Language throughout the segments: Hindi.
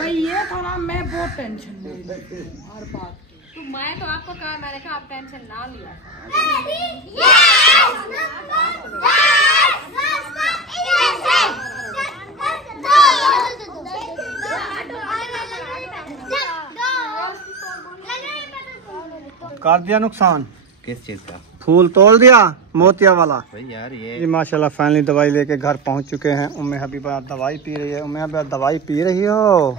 भाई ये था ना, मैं बहुत टेंशन ले रही हूँ हर बात की। तो मैं तो आपको कहा, मैंने कहा आप टेंशन ना लिया। कर दिया नुकसान किस चीज का? फूल तोड़ दिया मोतिया वाला। भाई यार ये माशाल्लाह फाइनली दवाई लेके घर पहुंच चुके हैं। उम्मे हबीबा दवाई पी रही है। उम्मे हबीबा दवाई पी रही हो।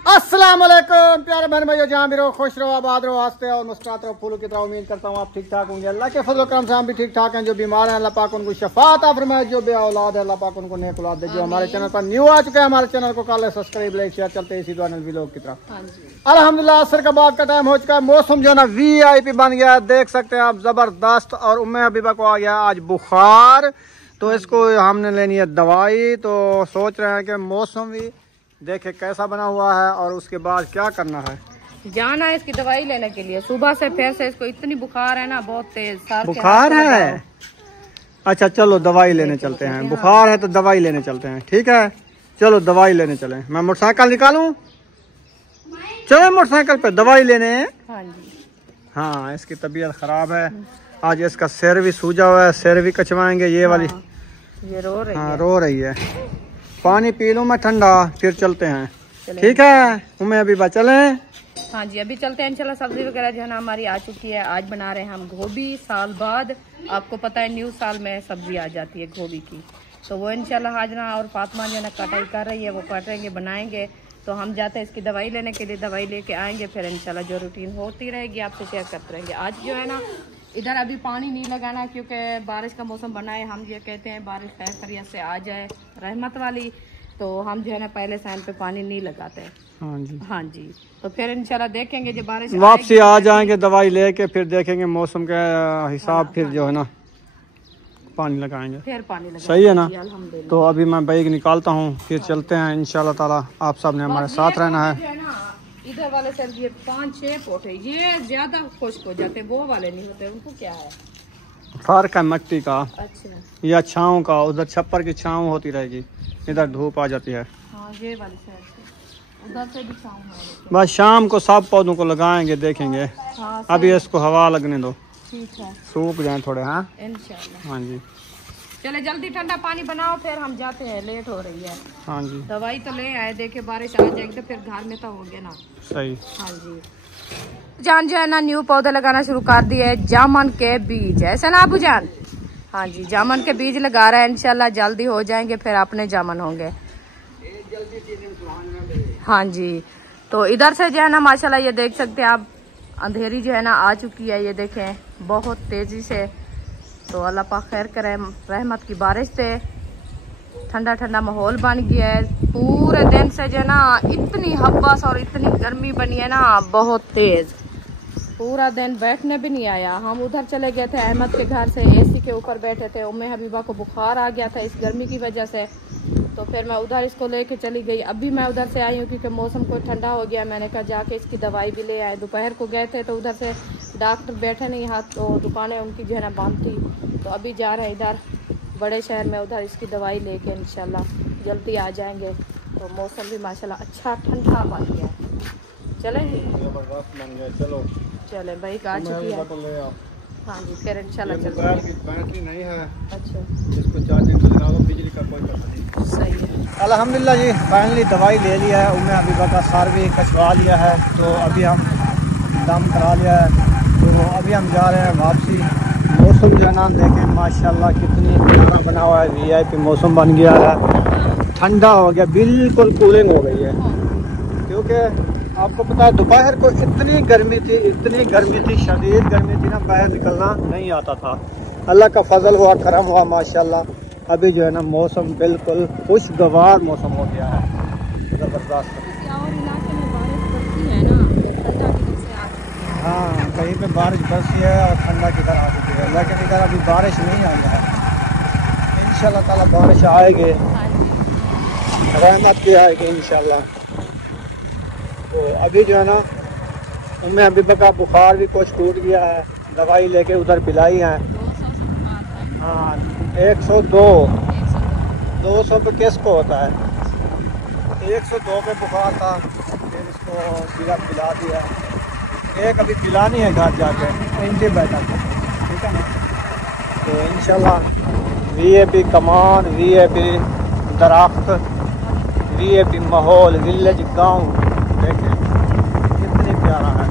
अस्सलाम वालेकुम प्यारे बहन भाइयों, जहाँ भी रहो खुश रहो, आबाद रहो, हंसते और मुस्कुराते रहो। फूलों की तरह उम्मीद करता हूँ आप ठीक ठाक होंगे। अल्लाह के फजल करम से हम भी ठीक ठाक हैं। जो बीमार हैं अल्लाह पाक उनको शफात फरमाए, जो बे औलाद है अल्लाह पाक उनको नेक औलाद दे। जो हमारे चैनल पर न्यू आ चुके हैं, हमारे चैनल को कर ले सब्सक्राइब, लाइक शेयर, चलते इसी दुआ व्लॉग की तरफ। अल्हम्दुलिल्लाह असर का बाद का टाइम हो चुका है। मौसम जो है ना VIP बन गया है, देख सकते हैं आप, जबरदस्त। और उम्मे हबीबा को आ गया आज बुखार, तो इसको हमने लेनी है दवाई। तो सोच रहे हैं कि मौसम भी देखे कैसा बना हुआ है और उसके बाद क्या करना है। जाना है इसकी दवाई लेने के लिए। सुबह से फिर से इसको इतनी बुखार है ना, बहुत तेज सर बुखार है। अच्छा चलो दवाई लेने चलते हैं। बुखार है तो दवाई लेने चलते हैं। ठीक है चलो दवाई लेने चले। मैं मोटरसाइकिल निकालूं? चलो मोटरसाइकिल पे दवाई लेने। हाँ जी। हाँ इसकी तबीयत खराब है आज, इसका सिर भी सूजा हुआ है, सिर भी कचवाएंगे। ये वाली ये रो रही हाँ है। रो रही है। पानी पी लूं मैं ठंडा, फिर चलते हैं। ठीक है उम्मे अभी चले। हाँ जी अभी चलते हैं इंशाल्लाह। सब्जी वगैरह जो है ना हमारी आ चुकी है। आज बना रहे हैं हम गोभी। साल बाद आपको पता है न्यू साल में सब्जी आ जाती है गोभी की, तो वो इंशाल्लाह हाजना और फातिमा जो है ना कटाई कर रही है, वो काटेंगे बनाएंगे। तो हम जाते हैं इसकी दवाई लेने के लिए। दवाई लेके आएंगे फिर इंशाल्लाह जो रूटीन होती रहेगी आपसे शेयर करते रहेंगे। आज जो है ना इधर अभी पानी नहीं लगाना क्योंकि बारिश का मौसम बना है। हम ये कहते हैं बारिश खैर खैरियत से आ जाए रहमत वाली, तो हम जो है ना पहले साइन पे पानी नहीं लगाते। हाँ जी हाँ जी। तो फिर इंशाल्लाह देखेंगे जब बारिश वापसी आ जाएंगे दवाई लेके, फिर देखेंगे मौसम के हिसाब, फिर जो है ना पानी लगाएंगे। फिर पानी लगाएंगे। सही है ना? अल्हम्दुलिल्लाह। तो अभी मैं बाइक निकालता हूँ, फिर चलते हैं इंशाल्लाह ताला। आप सब ने हमारे साथ रहना है। इधर वाले सर ये 5-6 पोटे ये ज्यादा खुश्क हो जाते, वो वाले नहीं होते। उनको क्या है फर्क है मिट्टी का अच्छा या छाँव का। उधर छप्पर की छाँव होती रहेगी, इधर धूप आ जाती है। हाँ ये वाली साइड से उधर से भी छाँव है। बस शाम को सब पौधों को लगाएंगे, देखेंगे। हाँ अभी इसको हवा लगने दो, ठीक है सूख जाए थोड़े। हाँ इंशाल्लाह। हाँ जी चले जल्दी ठंडा पानी बनाओ, फिर हम जाते हैं, लेट हो रही है। हाँ जी दवाई तो ले आए, देखे बारिश आ जाएगी तो फिर घर में तो हो गया ना। सही। हाँ जी जान जो है ना न्यू पौधे लगाना शुरू कर दिए है। जामुन के बीज, ऐसा ना अबू जान? हाँ जी जामुन के बीज लगा रहे हैं। इंशाल्लाह जल्दी हो जाएंगे, फिर अपने जामुन होंगे। हाँ जी तो इधर से जो है ना माशाल्लाह ये देख सकते हैं आप, अंधेरी जो है ना आ चुकी है। ये देखें बहुत तेजी से। तो अल्लाह पाक खैर करे, रहमत की बारिश से ठंडा ठंडा माहौल बन गया है। पूरे दिन से जो है ना इतनी हब्बास और इतनी गर्मी बनी है ना, बहुत तेज। पूरा दिन बैठने भी नहीं आया। हम उधर चले गए थे अहमद के घर से, AC के ऊपर बैठे थे। उम्मे हबीबा को बुखार आ गया था इस गर्मी की वजह से, तो फिर मैं उधर इसको लेके चली गई। अभी मैं उधर से आई हूँ क्योंकि मौसम को ठंडा हो गया। मैंने कहा जाके इसकी दवाई भी ले आए। दोपहर को गए थे तो उधर से डॉक्टर बैठे नहीं, हाथ तो दुकानें उनकी जो है ना बंद थी। तो अभी जा रहे हैं इधर बड़े शहर में, उधर इसकी दवाई लेके इंशाल्लाह जल्दी आ जाएंगे। तो मौसम भी माशाल्लाह अच्छा ठंडा बन गया है। चले जी चलो चले भाई आ चुकी है। हाँ जी फिर इंशाल्लाह चलते हैं। बैटरी नहीं है। अच्छा इसको चार्जिंग पे लगा लो, बिजली का कोई पता नहीं। सही है। अल्हम्दुलिल्लाह जी फाइनली दवाई ले लिया है। उम्मे हबीबा का सर भी कचवा लिया है, तो अभी हम दम करा लिया है। तो अभी हम जा रहे हैं वापसी। मौसम जो है ना देखें माशाल्लाह कितनी प्यारा बना हुआ है। VIP मौसम बन गया है, ठंडा हो गया, बिल्कुल कूलिंग हो गई है। क्योंकि आपको पता है दोपहर को इतनी गर्मी थी, शदीद गर्मी थी ना, बाहर निकलना नहीं आता था। अल्लाह का फजल हुआ, करम हुआ माशाल्लाह। अभी जो है ना मौसम बिल्कुल खुशगवार मौसम हो गया है, ज़बरदस्त। हाँ कहीं पे बारिश बरसी है और ठंडा की तरह आ चुकी है, लेकिन इधर अभी बारिश नहीं आई है। इंशाल्लाह ताला बारिश आएगी, रहमत भी आएगी इंशाल्लाह। तो अभी जो है ना उम्मे हबीबा का बुखार भी कुछ टूट गया है, दवाई लेके उधर पिलाई है। हाँ 102 200 पे किसको होता है? 102 पे बुखार था, फिर इसको सिरप पिला दिया। एक अभी पिलानी है घर जाके, इंजन बैठा था, ठीक है ना। तो इंशाल्लाह VIP कमान, VIP दरख्त, VIP माहौल, विलेज गांव देखें कितनी प्यारा है।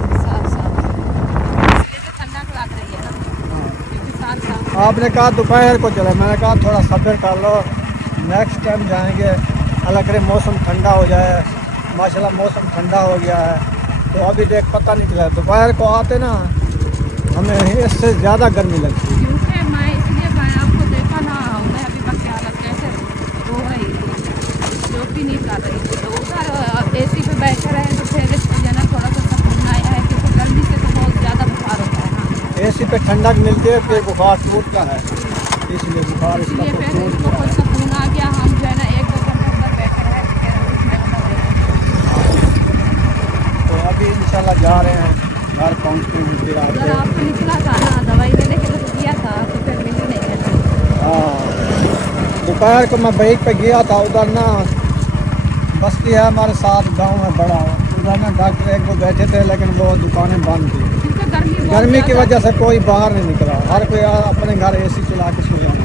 आपने कहा दोपहर को चले, मैंने कहा थोड़ा सब्र कर लो, नेक्स्ट टाइम जाएंगे। अल्लाह करे मौसम ठंडा हो जाए। माशाल्लाह मौसम ठंडा हो गया है, तो अभी देख पता नहीं चला। दोपहर को आते ना हमें इससे ज़्यादा गर्मी लगती है। क्योंकि मैं इसलिए मैं आपको देखा ना, मैं अभी तक की हालत कैसे रो रही थी, जो भी नहीं कर रही थी। तो उधर AC पे बैठे रहे तो फिर जो ना थोड़ा सा सुकून आया है, क्योंकि गर्मी से तो बहुत ज़्यादा बुखार होता है ना। AC पे ठंडक मिलती है, फिर बुखार टूटता है, इसलिए बुखार इसका इसलिए तो फिर टूट इसको गया कोई है। सुकून आ गया। हम जो है ना 1-2 घंटे अंदर बैठे रहे। तो अभी इंशाल्लाह जा रहे हैं, घर पहुँचते हैं फिर अगर आते। आपको निकला था ना दवाई लेने के लिए दिया था तो फिर मिली नहीं है। हाँ, दोपहर को मैं बाइक पे गया था, उधर ना बस्ती है हमारे साथ, गांव है बड़ा, उधर ना डॉक्टर एक वो बैठे थे, लेकिन वो दुकानें बंद थी। क्योंकि गर्मी की वजह से कोई बाहर नहीं निकला, हर कोई अपने घर AC चला के सो जाए।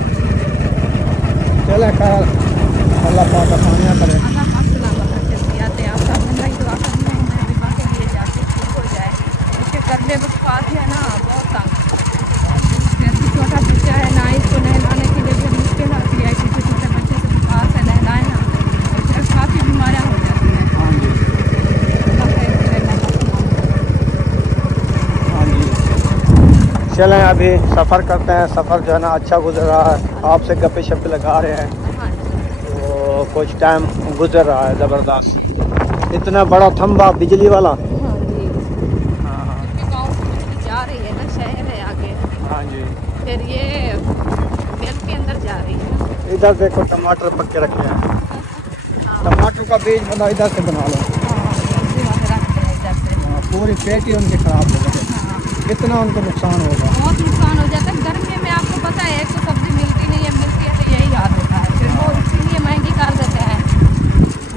चले खैर, अल्लाह पाक आसानियाँ करे। करने में बुखार है ना बहुत तंग, छोटा बच्चा है ना, इसको नहलाने के लिए भी मुश्किल आती है। छोटे छोटे बच्चे से बुखार से नहलाए ना तो काफ़ी बीमारियाँ हो जाती हैं। हाँ जी, चलें अभी सफ़र करते हैं। सफ़र जो है ना अच्छा गुजर रहा है, आपसे गप्पे शप्पे लगा रहे हैं, तो कुछ टाइम गुजर रहा है ज़बरदस्त। इतना बड़ा खंभा बिजली वाला, हाँ जी, फिर ये बेल के अंदर जा रही है। इधर देखो टमाटर पक्के रखे हैं, टमाटर का बीज बना इधर से बना लो। पूरी पेटी उनकी खराब हो गई, कितना उनको नुकसान होगा। बहुत नुकसान हो जाता है। गर्मी में आपको पता है, एक तो सब्जी मिलती नहीं है, मिलती है तो यही हाल होता है। फिर वो इसीलिए महंगी कर देते हैं,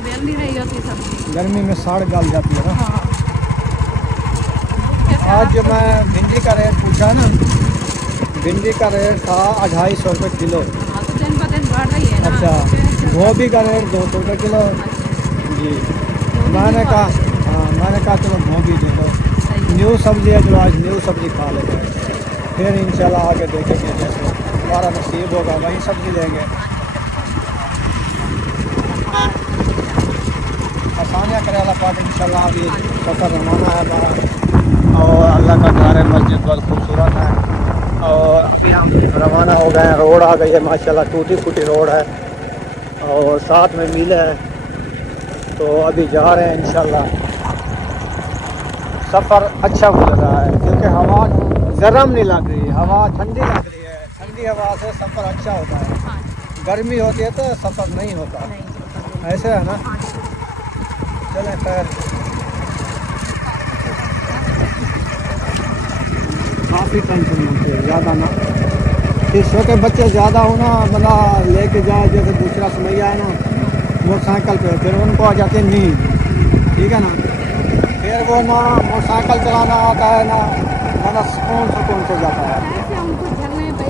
मिल नहीं रही होती सब्जी, गर्मी में साड़ गल जाती है ना। हाँ। आज जो मैं भिंडी का रेट पूछा ना, भिंडी का रेट था 250 रुपये किलो। हाँ, तो दिन ब दिन बढ़ रही है ना। अच्छा, गोभी का रेट 200 रुपये किलो जी। मैंने कहा चलो गोभी दे दो, न्यू सब्जी है, चलो आज न्यू सब्जी खा लेते हैं, फिर इंशाल्लाह आगे देखेंगे, जैसे हमारा नसीब होगा वही सब्जी लेंगे। आसानियाँ करे अल्लाह पाक इंशाल्लाह। अभी सफ़र रवाना है हमारा, और अल्लाह का घर है, मस्जिद बहुत खूबसूरत है। और अभी हम रवाना हो गए हैं, रोड आ गई है माशाल्लाह, टूटी फूटी रोड है और साथ में मिल है, तो अभी जा रहे हैं इंशाल्लाह। सफ़र अच्छा गुजर रहा है, क्योंकि हवा गर्म नहीं लग रही, हवा ठंडी लग रही है। ठंडी हवा से सफ़र अच्छा होता है, गर्मी होती है तो सफ़र नहीं होता, ऐसे है ना। चलें खैर, काफ़ी टेंशन मिलती है ज़्यादा ना, फिर छोटे बच्चे ज़्यादा हो ना, मतलब लेके जाए, जैसे दूसरा समैया है ना मोटरसाइकिल पे, फिर उनको आ जाती है नींद, ठीक है ना। फिर वो ना मोटरसाइकिल चलाना आता है ना, मतलब सुकून से जाता है। ऐसे उनको झलने भाई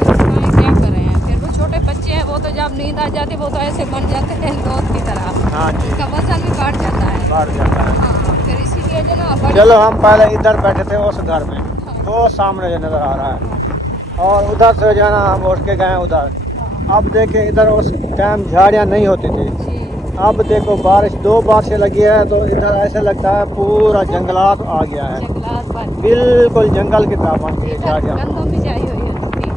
क्या करें। फिर वो छोटे बच्चे हैं, वो तो जब नींद आ जाती है वो तो ऐसे बन जाते हैं दोस्त की तरह। हाँ जी, उसका वजन भी बढ़ जाता है। बढ़ जाता है। हाँ, फिर इसीलिए जो ना चलो हम पहले इधर बैठे थे उस घर में, वो सामने जो नज़र आ रहा है, और उधर से जो है ना हम उठ के गए उधर। अब देखे इधर उस टाइम झाड़ियाँ नहीं होती थी, अब देखो बारिश, 2 बारिशें लगी है, तो इधर ऐसे लगता है पूरा जंगलात आ गया है, बिल्कुल जंगल की तरह बन गई है झाड़ियाँ।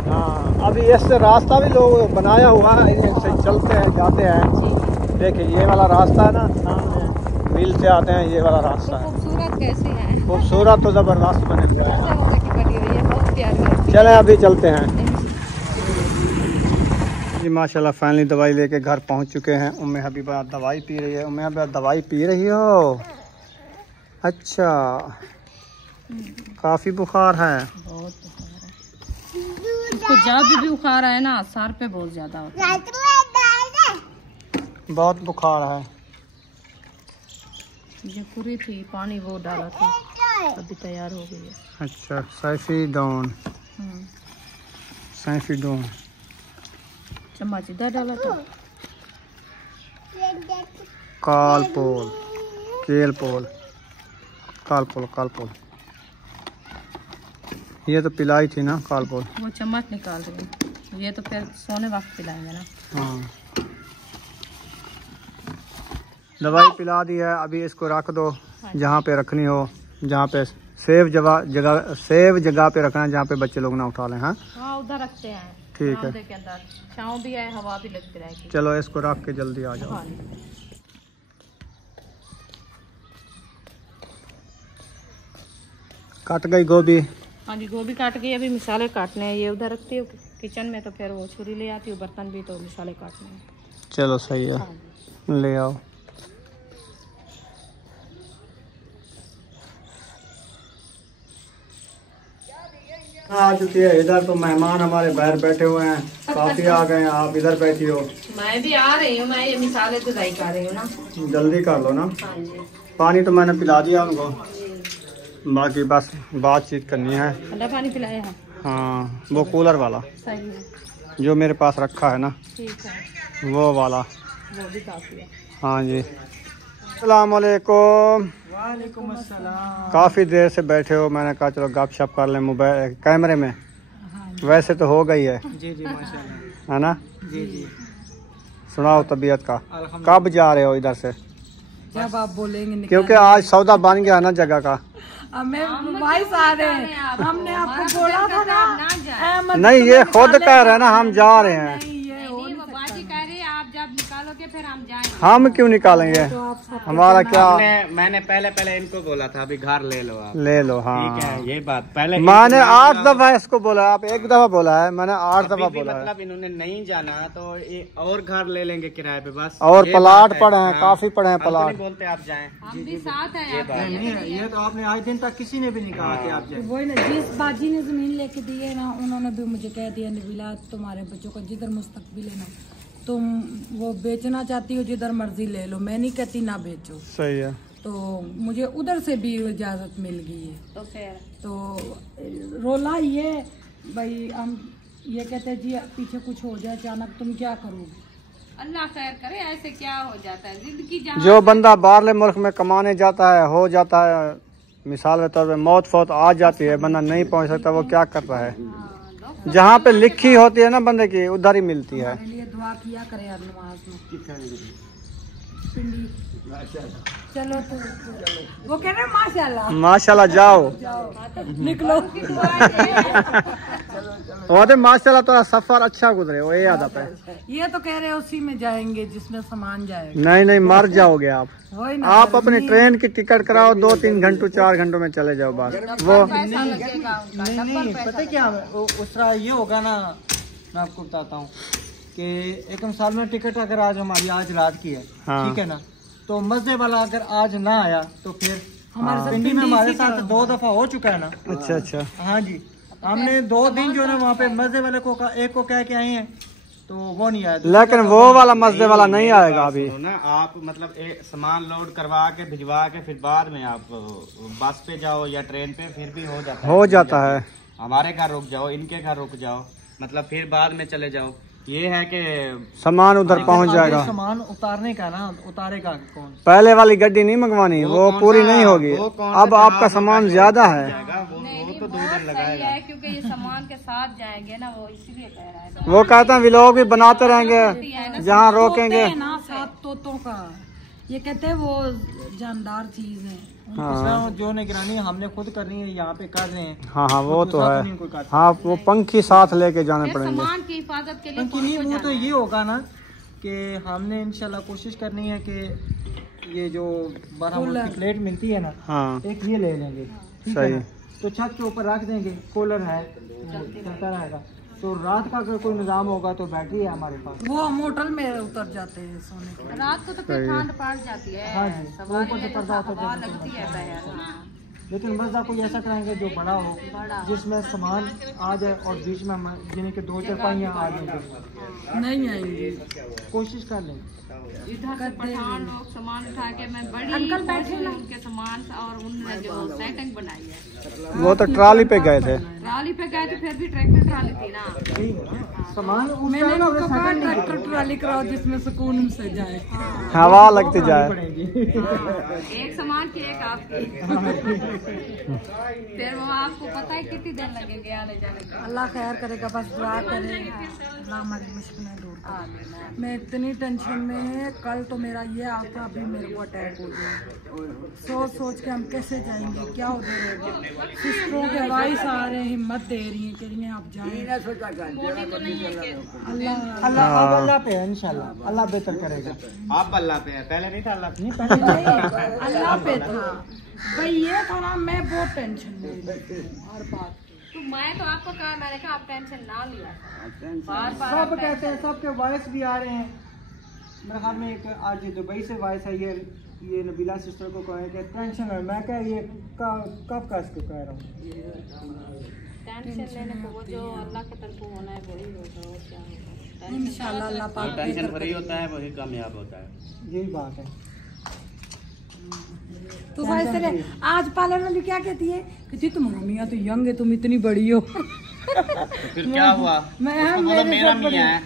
हाँ, अभी इससे रास्ता भी लोग बनाया हुआ है, इससे चलते हैं जाते हैं। देखिए ये वाला रास्ता है ना, सामने मिल से आते हैं, ये वाला रास्ता है। खूबसूरत कैसे है, खूबसूरत तो ज़बरदस्त बने हुए हैं। बहुत प्यारी। चलें अभी चलते हैं जी। माशाल्लाह फाइनली दवाई लेके घर पहुंच चुके हैं। उम्मे हबीबा दवाई पी रही है। उम्मे हबीबा दवाई पी रही हो? अच्छा, काफ़ी बुखार है। बहुत बुखार है, जब भी बुखार है ना सर पे बहुत ज़्यादा होता है। बहुत बुखार है। जो पूरी थी पानी वो डाला था, अभी तैयार हो गई है। अच्छा, सैफीडोन। सैफीडोन चम्मच इधर डाला था। Calpol, Calpol, Calpol, Calpol. ये तो पिलाई थी ना कालपोल। वो चम्मच निकाल रही है, ये तो फिर सोने वक्त पिलाएंगे ना। हाँ, दवाई पिला दी है, अभी इसको रख दो जहाँ पे रखनी हो, जहाँ पे सेफ जगह पे रखना, जहाँ पे बच्चे लोग ना उठा लें। हाँ हाँ, उधर रखते हैं। ठीक है, के अंदर छाँव भी है, हवा भी लगती रहेगी। चलो इसको रख के जल्दी आ जाओ। हाँ। कट गई गोभी। हाँ जी, गोभी काट गई, अभी मसाले काटने हैं। ये उधर रखती हूँ किचन में, तो फिर वो छुरी ले आती हूँ, बर्तन भी, तो मसाले काटने हैं। चलो सही है, हाँ। ले आओ। आ चुकी है इधर, तो मेहमान हमारे बाहर बैठे हुए हैं, काफी आ गए हैं। आप इधर बैठी हो, मैं भी आ रही हूँ। मैं ये मसाले धुलाई कर रही हूँ ना। जल्दी कर लो ना। हाँ जी, पानी तो मैंने पिला दिया उनको, बाकी बस बातचीत करनी है। ठंडा पानी पिलाया है। हाँ, वो कूलर वाला सही है, जो मेरे पास रखा है ना, ठीक है, वो वाला। वो भी काफी है। हाँ जी। अस्सलाम वालेकुम। वालेकुम अस्सलाम। काफ़ी देर से बैठे हो, मैंने कहा चलो गपशप कर लें मोबाइल कैमरे में। वैसे तो हो गई है। जी जी माशाल्लाह। है ना? जी जी। सुनाओ तबीयत का, कब जा रहे हो इधर से? जब आप बोलेंगे। क्योंकि आज सौदा बन गया ना जगह का। हमें वाइस आ रहे हैं, हमने आपको बोला था ना। नहीं, ये खुद कह रहे हैं ना हम जा रहे हैं। आप जब निकालोगे फिर हम जाएंगे। हम क्यों निकालेंगे, हमारा क्या। मैंने पहले इनको बोला था अभी घर ले लो आप। ले लो। हाँ ठीक है, ये बात पहले मैंने 8 दफा इसको बोला, आप 1 दफा बोला है, मैंने 8 दफा बोला है। मतलब इन्होंने नहीं जाना तो ये और घर ले लेंगे किराए पे बस। और ये प्लाट बात है। पड़े हैं, हाँ। काफी पड़े हैं हम तो प्लाट। नहीं बोलते आप जाएं। हम भी साथ हैं। ये ये तो आपने आज दिन तक किसी ने भी नहीं कहा कि आप जाए। वही ना, जिस बाजी ने जमीन लेके दी है ना, उन्होंने भी मुझे कह दिया नबीला तुम्हारे बच्चों को जिधर मुस्तकबिल है ना, तुम वो बेचना चाहती हो जिधर मर्जी ले लो, मैं नहीं कहती ना बेचो। सही है। तो मुझे उधर से भी इजाजत मिल गई है। तो फिर तो रोला ये भाई, हम ये कहते हैं जी पीछे कुछ हो जाए अचानक तुम क्या करोगे। अल्लाह खैर करे, ऐसे क्या हो जाता है जिंदगी। जहाँ जो बंदा बाहरले मुल्क में कमाने जाता है, हो जाता है, मिसाल के तौर पे मौत फौत आ जाती है, बंदा नहीं पहुंच सकता, वो क्या कर रहा है। जहाँ पे लिखी होती है ना बंदे की, उधर ही मिलती है। मेरे लिए दुआ किया करे यार नमाज में। पिंडी चलो तो वो कह रहे हैं माशाल्लाह। माशाल्लाह जाओ, निकलो। और माशाल्लाह तो सफर अच्छा गुजरे, वो ये आदत है। ये तो कह रहे हैं उसी में जाएंगे जिसमें सामान जाएगा। नहीं नहीं, मर जाओगे आप। वही ना, आप अपनी ट्रेन की टिकट कराओ, 2-3 घंटों 4 घंटों में चले जाओ बस। वो नहीं पता क्या उस तरह ये होगा ना, मैं आपको बताता हूँ कि एक मिसाल में टिकट अगर आज हमारी आज रात की है, हाँ। ठीक है ना, तो मजे वाला अगर आज ना आया तो फिर हाँ। पिंडी में हमारे साथ 2 दफा हो चुका है ना। अच्छा अच्छा। हाँ जी, हमने 2 दिन जो है ना वहाँ पे मजे वाले को एक को कह के आए हैं, तो वो नहीं आया। लेकिन वो वाला मजे वाला नहीं आएगा अभी ना। आप मतलब सामान लोड करवा के भिजवा के फिर बाद में आप बस पे जाओ या ट्रेन पे, फिर भी हो जाता है। हमारे घर रुक जाओ, इनके घर रुक जाओ, मतलब फिर बाद में चले जाओ। ये है कि सामान उधर पहुंच जाएगा। सामान उतारने का ना, उतारेगा कौन? पहले वाली गड्डी नहीं मंगवानी, वो पूरी नहीं होगी। अब आपका सामान ज्यादा है। वो तो 2 दिन लगाएगा, क्योंकि ये सामान के साथ जाएंगे ना, वो इसीलिए कह रहा है। वो कहते हैं व्लॉग भी बनाते रहेंगे, जहाँ रोकेंगे। ना 7 तोतों का, ये कहते हैं वो जानदार चीज है। हाँ जो निगरानी हमने खुद करनी है, यहाँ पे कर रहे हैं। हाँ हाँ, वो तो है। हाँ, वो पंखी साथ लेके जाने पड़ेंगे। सामान की हिफाजत के लिए नहीं, वो तो ये होगा ना कि हमने इंशाल्लाह कोशिश करनी है कि ये जो 12 वोल्ट की प्लेट मिलती है ना, हाँ एक ये ले लेंगे, ठीक है ना? तो छत के ऊपर रख देंगे, कूलर है, चलता रहेगा। तो रात का अगर कोई निजाम होगा तो बैटरी है हमारे पास, वो हम होटल में उतर जाते हैं सोने के। रात को तो फिर ठंड पड़ जाती है। हाँ जी, सवारी ऊपर से में तो पर्दा उतर हवा जाता है। लगती है बाहर। लेकिन मज़ा कोई ऐसा कराएंगे जो बड़ा हो, जिसमें सामान आ जाए और बीच में जिन्हें के 2 चारपाइयाँ आ जाएंगे। नहीं आएंगे, कोशिश कर लें। इधर से पठान लोग सामान उठा के मैं बड़ी अंकल बैठे ना उनके सामान और उन्होंने जो सेटिंग बनाई है। वो तो ट्राली पे गए थे। ट्राली पे गए थे, फिर भी ट्रैक्टर ट्राली थी ना। सामान मैंने उनको कहा ट्रैक्टर ट्राली कराओ जिसमें सुकून से जाए, हवा लगती जाए। एक सामान की एक आपकी। फिर वो आपको पता है कितनी देर लगेगी आने जाने का। अल्लाह खैर करेगा, बस दुआ करें अल्लाह हमारी मुश्किलें दूर करे। मैं इतनी टेंशन में है, कल तो मेरा ये आता अभी मेरे को अटैक हो गया। सोच सोच के हम कैसे जाएंगे, क्या उधर होगा। सिस्टरों के वाइस आ रहे हैं, हिम्मत दे रही हैं, कह रही हैं आप जाएं। अल्लाह पे है इंशाल्लाह, अल्लाह बेहतर करेगा। आप अल्लाह पे है, पहले नहीं था अल्लाह पे। नहीं पहले अल्लाह पे था भाई, ये था ना, मैं बहुत टेंशन में हर बात। तो मैं तो आपको कहा, मैंने कहा आप टेंशन ना लिया। सब कहते हैं, सबके वॉइस भी आ रहे हैं। मेरे ख्याल में एक आज दुबई से वॉइस है, ये नबीला सिस्टर को कहे कि टेंशन है। मैं क्या ये कब का इसको कह रहा हूँ, टेंशन लेने को वो जो अल्लाह की तरफ होना है वही होगा, और क्या होगा। इंशाल्लाह अल्लाह पाक टेंशन फ्री होता है वही कामयाब होता है, यही बात है। तो भाई से आज पार्लर वाली क्या कहती है, कहती तुम मियाँ तो यंग है, तुम इतनी बड़ी हो। तो फिर क्या हुआ? मैं तो मेरा मियाँ है।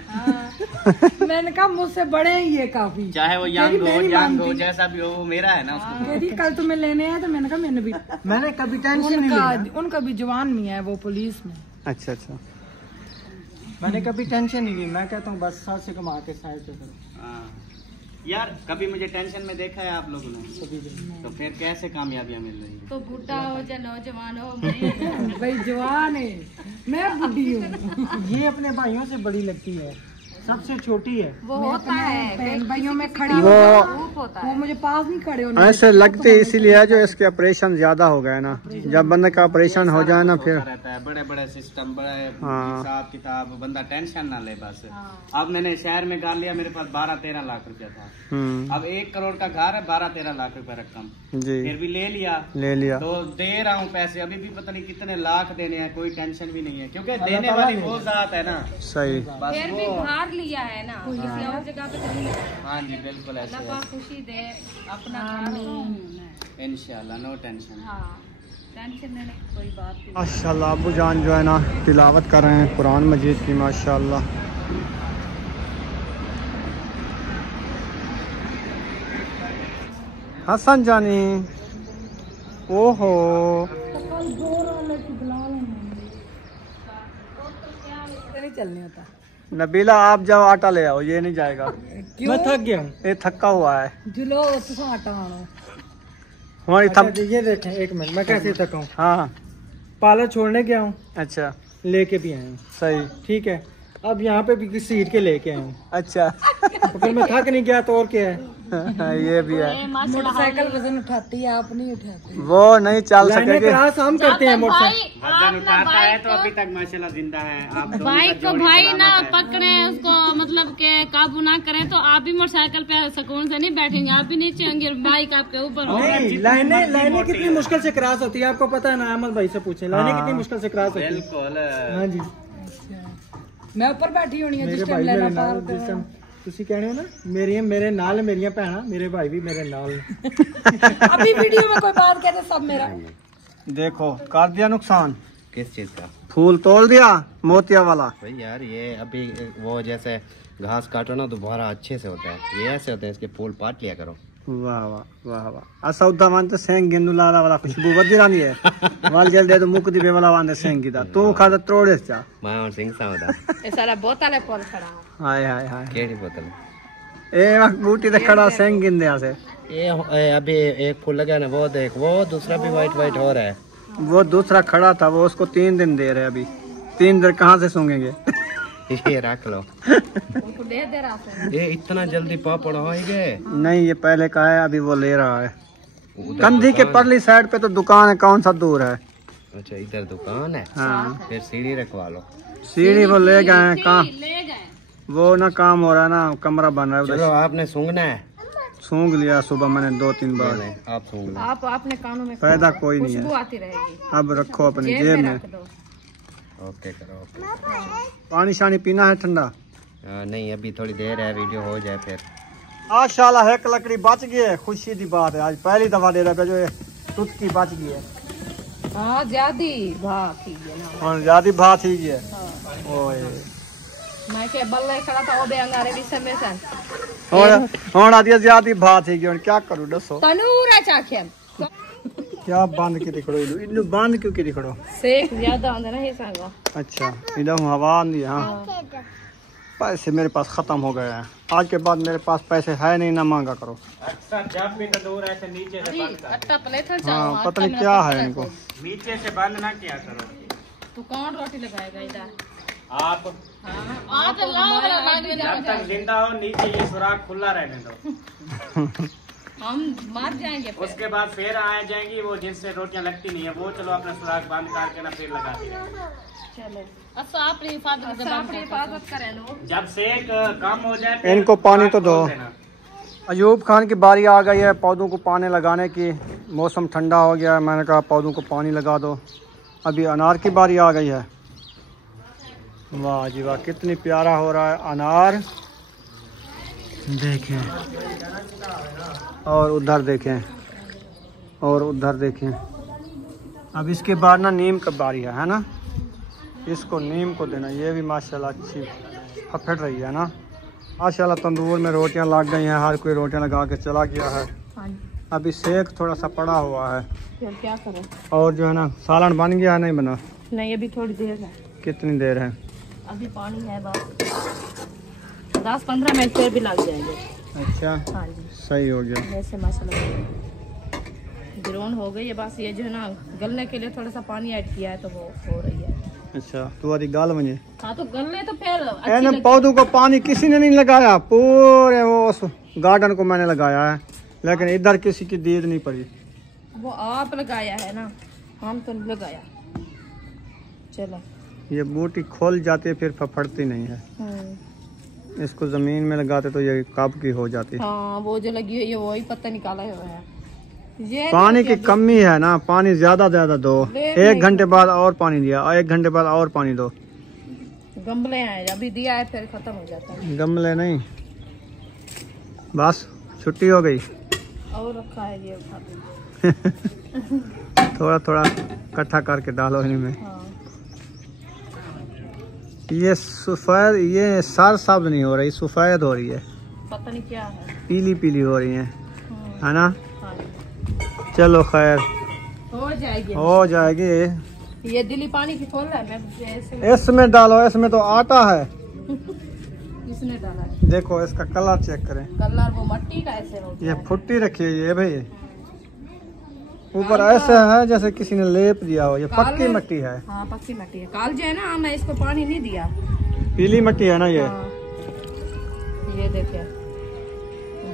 मैंने कहा मुझसे बड़े हैं ये काफी, चाहे वो यंग हो जैसा भी हो, वो मेरा है ना। उसको कहती कल तुम्हें लेने आया, तो मैंने कहा मैंने कभी टेंशन नहीं लिया। उनका भी जवान मियाँ है, वो पुलिस में। अच्छा अच्छा। मैंने कभी टेंशन नहीं ली। मैं कहता हूँ बस साथ से कमा के साइड से करो। हाँ। यार कभी मुझे टेंशन में देखा है आप लोगों ने? तो फिर कैसे कामयाबियां मिल रही है? तो बुढ़ा हो या नौजवान हो, मैं भाई जवान है, मैं बुढ़ी हूँ। ये अपने भाइयों से बड़ी लगती है, सबसे छोटी है। वो होता है बहन भाइयों में खड़ी वो होता है। वो मुझे पास नहीं खड़े होने ऐसे लगते इसीलिए है जो इसके ऑपरेशन ज्यादा हो गए ना। जब बंदे का ऑपरेशन हो जाए ना, फिर रहता है बड़े बड़े सिस्टम, बड़े हाँ। हिसाब किताब, बंदा टेंशन ना ले बस। अब मैंने शहर में गाड़ लिया, मेरे पास 12-13 लाख रुपया था। अब 1 करोड़ का घर है, 12-13 लाख रुपया रकम, जी फिर भी ले लिया। तो दे रहा हूँ पैसे, अभी भी पता नहीं कितने लाख देने हैं, कोई टेंशन भी नहीं है, क्योंकि देने वाली वो जात है ना। सही। बस फिर भी वो धार लिया है ना, किसी और जगह पे तो नहीं लगाया। हाँ जी बिल्कुल ऐसे अल्लाह पाक खुशी दे, अपना घर हो। इंशाल्लाह, नो टेंशन। हाँ, टेंशन लेने की कोई बात नहीं। माशाल्लाह अबू जान जो है ना तिलावत कर रहे हैं कुरान मजीद की। माशाल्लाह हसन जानी, ओहो नहीं चलने होता। नबीला आप जाओ आटा ले आओ, ये नहीं जाएगा। मैं थक गया हूँ। ये थका हुआ है। जुलो तुसा आटा आनो। हमारी थक। ये देखें, एक मिनट, मैं कैसे थका हूँ। हाँ पार्लर छोड़ने गया हूँ, अच्छा लेके भी आया हूँ। सही। ठीक है, अब यहाँ पे भी किसी सीट के लेके आया हूँ। अच्छा तो फिर मैं थक नहीं गया तो और क्या है। ये भी है। मोटरसाइकिल वजन उठाती है, आप नहीं उठाते। वो नहीं चल लाइनें सकेगी। क्रॉस हम करते हैं मोटरसाइकिल। वजन उठाता है तो अभी तक माशाल्लाह जिंदा है। आप दोनों का बाइक को जोड़ी भाई ना सलामत है। पकड़े, उसको मतलब के काबू ना करें, तो आप भी मोटरसाइकिल पे सुकून से नहीं बैठेंगे, आप भी नीचे होंगे, बाइक आपके ऊपर होगी। नहीं, लाइनें कितनी मुश्किल से क्रॉस होती है, आपको पता है ना। अहमद भाई से पूछे, लाइनें कितनी मुश्किल से क्रॉस होती है। बिल्कुल। हाँ जी, मैं ऊपर बैठी होनी है मेरे जिस भाई टाइम मेरे लेना नाल, पार जिस टाइम ਤੁਸੀਂ कहने हो ना, मेरे नाल मेरिया भैन, मेरे भाई भी मेरे नाल। अभी वीडियो में कोई बात कहते सब मेरा। देखो कर दिया नुकसान। किस चीज का? फूल तोड़ दिया मोतिया वाला। भाई यार ये अभी वो जैसे घास काटो ना तो बहुत अच्छे से होता है, ये ऐसे होते हैं, इसके फूल पाट लिया करो। वाह वाह वाह वाह। असौदा मानते सेंग गिंदू लारा वाला खुशबू बदी रानी है। वाल जल दे तो मुक दी वाला वांदे सेंग दा तू खा तो तोड़े चा। मैं और सिंह सावदा। ये सारा बोतल है पर खड़ा। हाय हाय हाय। केड़ी बोतल? ए वक्त बूटी ते खड़ा सेंग गिंदे से। ये अभी एक फूल लगा ना, वो देख, वो दूसरा भी वाइट वाइट हो रहा है। वो दूसरा खड़ा था, वो उसको 3 दिन दे रहे। अभी 3 दिन कहाँ से सूंघेंगे। ये रख लो। उनको दे दे रहा है। ये इतना जल्दी पापड़ हो ही गए? नहीं ये पहले का है, अभी वो ले रहा है। कंधी के परली साइड पे तो दुकान है, कौन सा दूर है। अच्छा इधर दुकान है। हाँ फिर सीढ़ी रखवा लो। सीढ़ी वो ले गए कहाँ, ले गए। वो ना काम हो रहा है ना, कमरा बन रहा है चलो उधर। आपने सूंघना है, सूंघ लिया सुबह मैंने 2-3 बार। आप सूंघ आप अपने कानों में फायदा कोई नहीं खुशबू है। आती रहेगी। अब रखो अपनी जेब में। रख दो। ओके करो ओके। पानी शानी पीना है ठंडा? नहीं अभी थोड़ी देर है, वीडियो हो जाए फिर। आज शाला है लकड़ी बच गई है, खुशी की बात है। आज पहली दफा दे रहा जो टुटकी बच गई है। हाँ ज्यादा भात ही है ना। और ज्यादा भात ही है। ओए मैं के बल्ले खड़ा था ओ बे अंगारे भी समय सन। और आदि ज्यादा भात ही गई, क्या करूं दसो। तनूरा चाखे क्या बंद के दिखड़ो इनु बंद क्यों के दिखड़ो? सेक ज्यादा आंदा ना ये सांगा। अच्छा इधर हवा नहीं। हाँ पैसे मेरे पास खत्म हो गए हैं। आज के बाद मेरे पास पैसे है नहीं, ना मांगा करो। अक्सर जब भी तंदूर ऐसे नीचे से बंद कर। अट्टा प्लेट है हाँ पता नहीं क्या है इनको। नीचे से बंद ना किया करो। तू कौन रोटी लगाएगा इधर? आप आज जब तक जिंदा हो नीचे ये सुराख खुला रहने दो। हम मर जाएंगे फिर। उसके बाद फिर आ जाएंगी वो जिनसे रोटियां लगती नहीं है, वो चलो अपना सुराख बंद करके ना फिर लगाती है। चलो अपनी हिफाजत करें लो। जब सेक कम हो जाए इनको पानी तो दो। अयूब खान की बारी आ गई है पौधों को पानी लगाने की। मौसम ठंडा हो गया है, मैंने कहा पौधों को पानी लगा दो। अभी अनार की बारी आ गई है। वाह जी वाह, कितनी प्यारा हो रहा है अनार। देखें और उधर देखें और उधर देखें। अब इसके बाद ना नीम का बारी है ना। इसको नीम को देना। ये भी माशाल्लाह अच्छी फट रही है ना माशाल्लाह। तंदूर में रोटियां लग गई हैं, हर कोई रोटियां लगा के चला गया है। अभी सेक थोड़ा सा पड़ा हुआ है। फिर क्या करें? और जो है ना सालन बन गया है, नहीं बना? नहीं अभी थोड़ी देर है। कितनी देर है? अभी पानी है बस 10-15 मिनट फिर भी लग जाएंगे। अच्छा हाँ जी सही हो गया। वैसे माशाल्लाह ग्रोन हो गई है। बस ये जो है ना गलने के लिए थोड़ा सा पानी ऐड किया है तो वो हो रही है। अच्छा तू आदि गाल मुझे। हाँ तो गलने तो फिर मैंने पौधों को पानी किसी ने नहीं लगाया, पूरे वो उस गार्डन को मैंने लगाया है, लेकिन इधर किसी की दीद नहीं पड़ी। वो आप लगाया है ना, हम तो नहीं लगाया। चलो ये बूटी खोल जाती है फिर फफड़ती नहीं है। इसको जमीन में लगाते तो ये कब की हो जाती। हाँ वो जो लगी हुई है वही पत्ता निकाला हुआ है। ये पानी की कमी है ना, पानी ज्यादा दो। 1 घंटे बाद और पानी दिया, 1 घंटे बाद और पानी दो। गमले हैं अभी दिया है फिर खत्म हो जाता है। गमले नहीं, बस छुट्टी हो गई। और रखा है ये उठा थोड़ा थोड़ा इकट्ठा करके डालो इनमें। हाँ। ये सफेद, ये सर सब्ज नहीं हो रही, सफेद हो रही है। पता नहीं क्या है, पीली पीली हो रही है, है ना। हाँ। चलो खैर हो जाएगी। ये दिल्ली पानी की खोल रहा है। मैं इसमें डालो, इसमें तो आटा है। किसने डाला है? देखो इसका कलर चेक करें। कलर वो मट्टी का ऐसे हो गया। ये फुट्टी रखी है ये भाई, ऊपर ऐसे है जैसे किसी ने लेप दिया हो। ये पक्की मिट्टी है। हाँ पक्की मिट्टी है। काल जो है ना मैं इसको पानी नहीं दिया। पीली मिट्टी है ना ये। हाँ। ये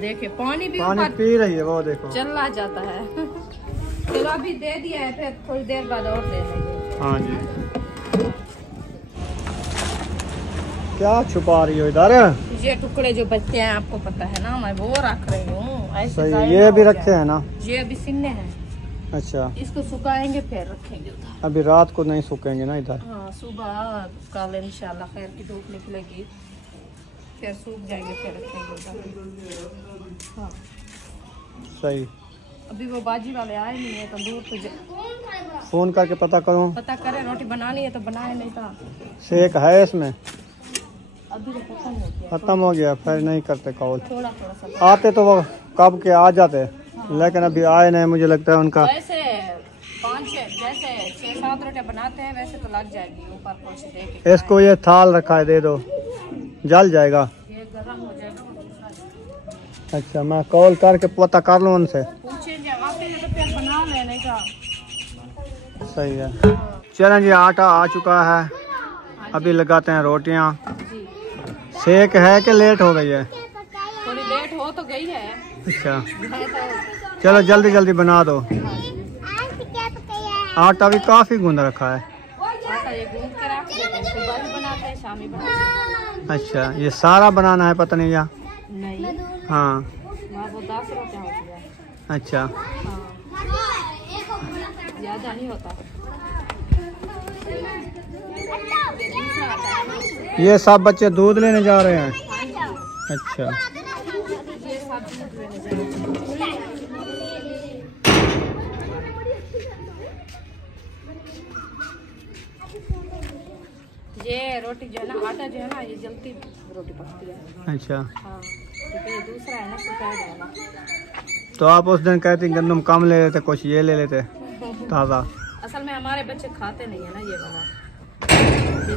देखे पानी भी पानी पी रही है वो, देखो चला जाता है। चलो अभी दे दिया है, फिर थोड़ी देर बाद और दे देंगे। हाँ जी। क्या छुपा रही हो इधर? ये टुकड़े जो बचते हैं आपको पता है ना, मैं वो रख रही हूँ। ऐसे सही, ये भी रखे हैं ना? ये अभी सिन्ने हैं। अच्छा इसको सुखाएंगे फिर रखेंगे उधर। अभी रात को नहीं सूखेंगे ना इधर? हाँ सुबह कल इंशाल्लाह खैर की धूप निकलेगी, फिर सूख जाएंगे, फिर रखेंगे उधर। हाँ सही। अभी वो बाजी वाले आए नहीं है, तंदूर तो फोन करके पता करूँ। पता करें, रोटी बनानी है तो बनाए, नहीं था शेक है इसमें। अभी तो खत्म हो गया। खत्म हो गया, फिर नहीं करते कॉल। थोड़ा सा आते तो वो कब के आ जाते, लेकिन अभी आए नहीं। मुझे लगता है उनका वैसे 5-6 जैसे 6-7 रोटियां बनाते हैं वैसे तो लग जाएगी। ऊपर कुछ देके इसको ये थाल रखा है, दे दो, जल जाएगा। ये गर्म हो जाएगा। अच्छा मैं कॉल करके पता कर लूँ उनसे। पूछेंगे आते हैं तो फिर बना लेने का। सही है। चलें जी, आटा आ चुका है, अभी लगाते हैं रोटियां। सेक है कि लेट हो गई है? थोड़ी लेट हो तो गई है। अच्छा तो चलो जल्दी जल्दी बना दो। आटा भी काफी गूंद रखा है। आटा ये गूंद के रख देते हैं, सुबह भी बनाते हैं, शाम भी बनाते हैं। अच्छा ये सारा बनाना है पता नहीं या? नहीं हाँ वहाँ वो 10 रोटियां होती है। अच्छा, ज्यादा नहीं होता। ये सब बच्चे दूध लेने जा रहे हैं। अच्छा, ये रोटी जो है ना, आटा जो है ना, ये जल्दी रोटी पकती है। अच्छा, हाँ, क्योंकि ये दूसरा है ना, सफेद वाला। तो आप उस दिन कहते गंदम कम ले लेते, कुछ ये ले लेते ताज़ा। असल में हमारे बच्चे खाते नहीं है ना ये वाला,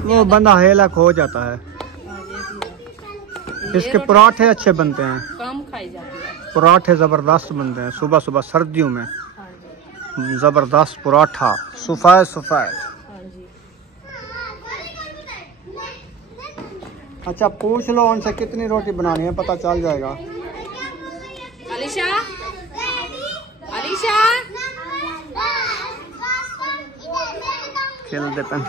वो बंदा हेलक हो जाता है। हाँ, ये भी है। इसके पराठे अच्छे बनते हैं, कम खाई जाती है। पराठे ज़बरदस्त बनते हैं सुबह सुबह सर्दियों में। हाँ जी, ज़बरदस्त पराठा, सफ़ेद सफ़ेद। हाँ जी। अच्छा, पूछ लो उनसे कितनी रोटी बनानी है, पता चल जाएगा। अलीशा, अलीशा, खेल देते हैं।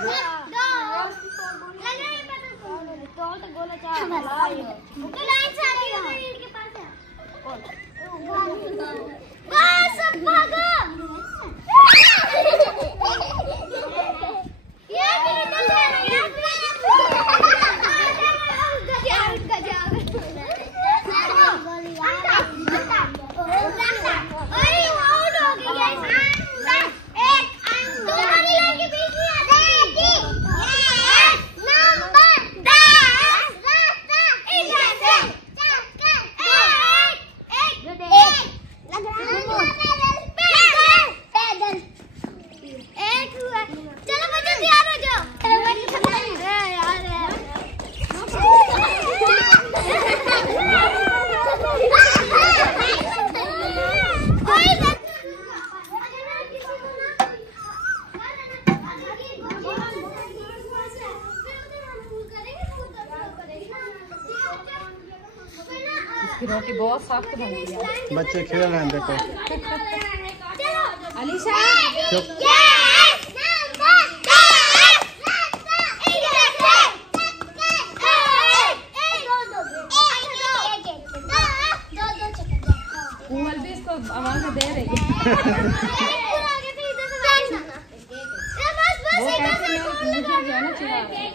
इसकी रोटी बहुत सख्त बनती है। बच्चे खेल रहे हैं, देखो। अलीशा, भी इसको आवाज दे रही है। वो कैसे मुझे जो है ना चिढ़ा रहा है।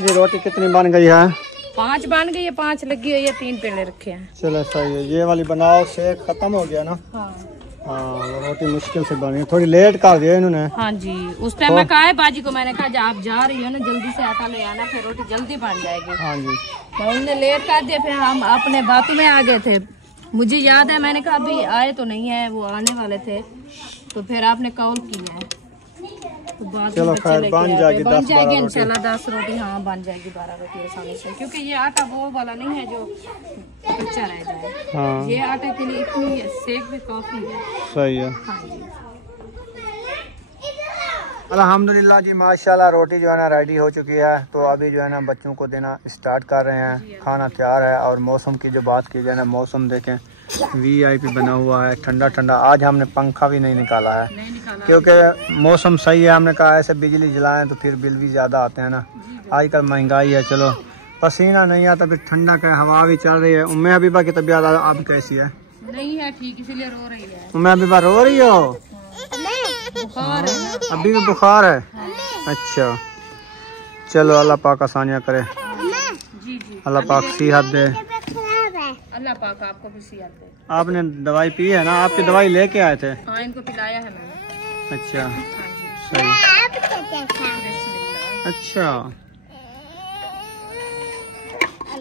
जी रोटी कितनी बन गई है? 5 बन गई है, 5 लगी हुई है, 3 पेड़े रखे हैं। चलो सही है, ये वाली बनाओ, शेक खत्म हो गया ना। हाँ वो रोटी मुश्किल से बनी, थोड़ी लेट कर दिया इन्होंने। हाँ जी, उस टाइम मैं कहा है बाजी को, मैंने कहा आप जा रही हो ना, जल्दी से आटा ले आना, फिर रोटी जल्दी बन जाएगी। हाँ जी, तो उन्होंने लेट कर दिया, फिर हम अपने बातों में आ गए थे। मुझे याद है मैंने कहा अभी आए तो नहीं है, वो आने वाले थे, तो फिर आपने कॉल किया है। तो चलो खैर बन जाएगी, 10 रोटी। हाँ बन जाएगी 12 रोटी आसानी से, क्योंकि ये आटा वो वाला नहीं है जो कच्चा रह जाए। हाँ। ये आटे के लिए इतनी सेक भी काफी है। सही है। हाँ जी। अल्हम्दुलिल्लाह जी, माशाल्लाह रोटी जो है ना रेडी हो चुकी है। तो अभी जो है ना बच्चों को देना स्टार्ट कर रहे हैं। खाना तैयार है। और मौसम की जो बात की जाए ना, मौसम देखें VIP बना हुआ है, ठंडा ठंडा। आज हमने पंखा भी नहीं निकाला है क्योंकि मौसम सही है। हमने कहा ऐसे बिजली जलाएं तो फिर बिल भी ज़्यादा आते हैं ना, आजकल महंगाई है। चलो पसीना नहीं आता, फिर ठंडा का हवा भी चल रही है। उम्मे हबीबा की तबीयत अब कैसी है? नहीं है ठीक, इसीलिए रो रही है। उम्मे हबीबा रो रही हो? बुखार है, अभी भी बुखार है? अच्छा चलो अल्लाह पाक आसानियाँ करे, जी जी, अल्लाह पाक सेहत दे। अल्लाह पाक आपको भी सेहत दे। आपने दवाई पी है ना? आपकी दवाई लेके आए थे? हाँ, इनको पिलाया है मैंने। अच्छा हाँ जी, सही। अच्छा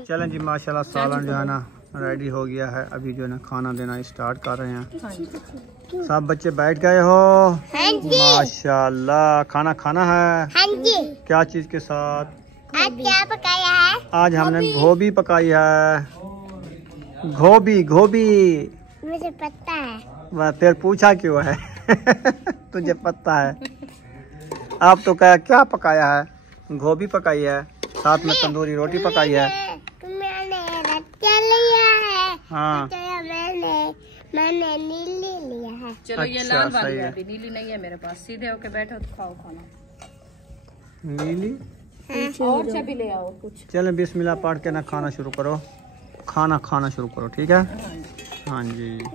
चलें जी, माशाल्लाह सालन जो है ना रेडी हो गया है। अभी जो है ना खाना देना स्टार्ट कर रहे हैं। सब बच्चे बैठ गए हो? माशाल्लाह। खाना खाना है? हाँ जी। क्या चीज के साथ? आज क्या पकाया है? आज हमने गोभी पकाई है। गोभी गोभी मुझे पता है। वह फिर पूछा क्यों है? तुझे पता है? आप तो क्या पकाया है? गोभी पकाई है, साथ में तंदूरी रोटी पकाई है। मैंने रत्ता लिया है। हाँ मैंने नीली लिया है। चलो ये अच्छा, लाल वाली सही है, है। अभी नीली नहीं है मेरे पास। सीधे होके बैठो तो खाओ खाना। नीली और चाबी ले आओ कुछ। चलें बिस्मिल्लाह पढ़ के ना खाना शुरू करो, खाना शुरू करो, ठीक है? हाँ जी।